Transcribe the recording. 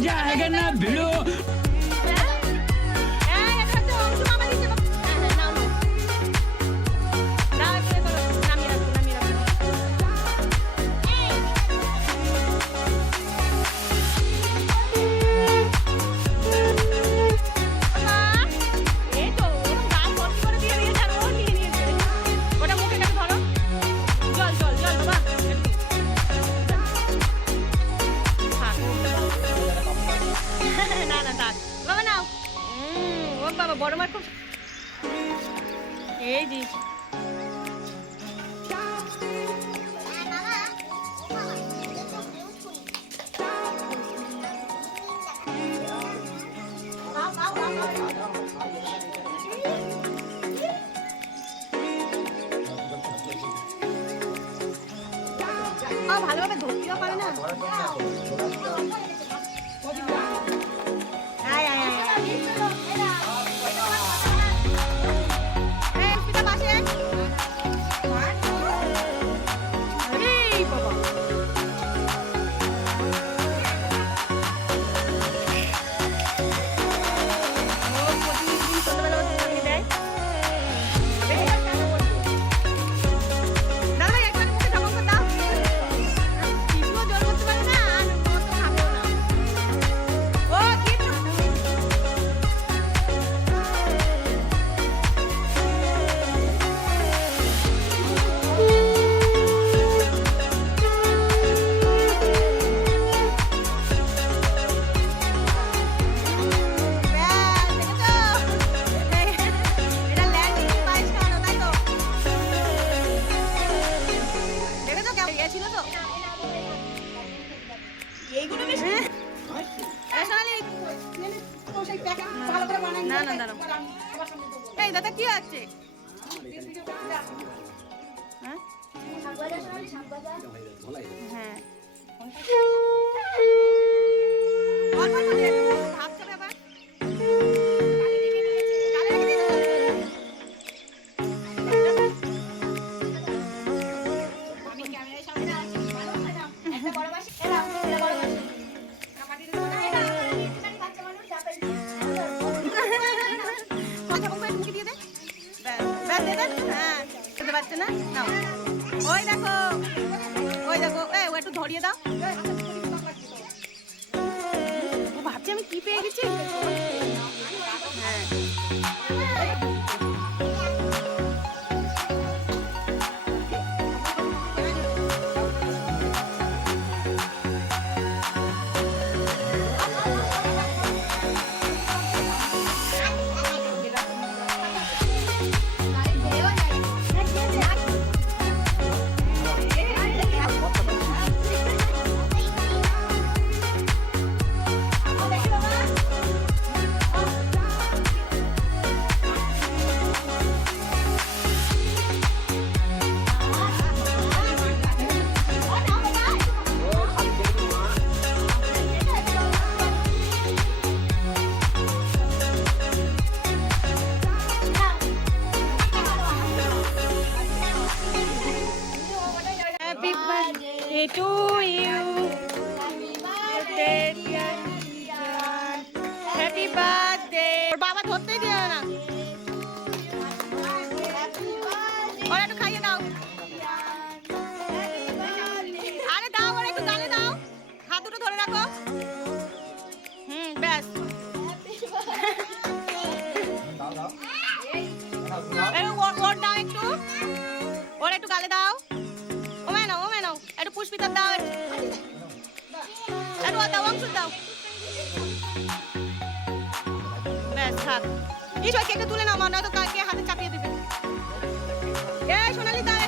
मजा आएगा ना भिड़ो। বাবা বড় মার খুব এই দিস ভালোভাবে ধরতেও পারে না। না না দাঁড়াও এই দাদা কি আছে হ্যাঁ ভাবছে ব্যাপার না ওই দেখো একটু ধরিয়ে দাও। ভাবছি আমি কি পেয়ে গেছি। হ্যাঁ to you. Happy birthday. বাবা ধরতেই দিও না। ওরা একটু খাইয়ে দাও। আরে দাও ওরা একটু গালে দাও। হাত দুটো ধরে রাখো। ব্যাস। ওর দাও একটু। ওরা একটু গালে দাও। একটু পুষ্পিতার দাও একটু দাও অংশ দাও ব্যাস থাক। এই কেকটা তুলে নাও, নয়তো কালকে হাতে চাপিয়ে দেবে। এই সোনালি দাও।